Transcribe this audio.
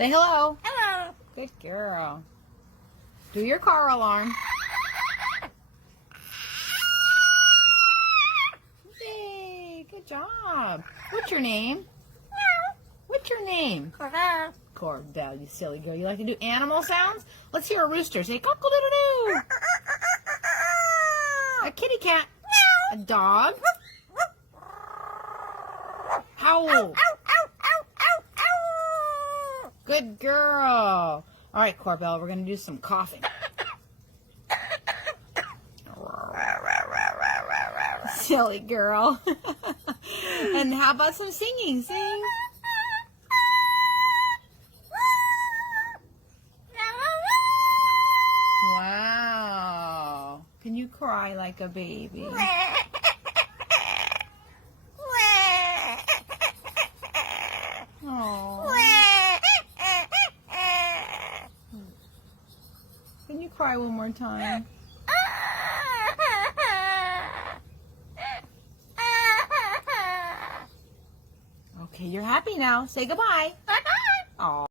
Say hello. Hello. Good girl. Do your car alarm. Yay, good job. What's your name? What's your name? Hello. Cordell, you silly girl. You like to do animal sounds? Let's hear a rooster. Say cock-a-doodle-doo. A kitty cat. A dog. Howl. Good girl. All right, Corbell, we're going to do some coughing. Silly girl. And how about some singing? Sing. Wow. Can you cry like a baby? Oh. Can you cry one more time? Okay, you're happy now. Say goodbye. Oh.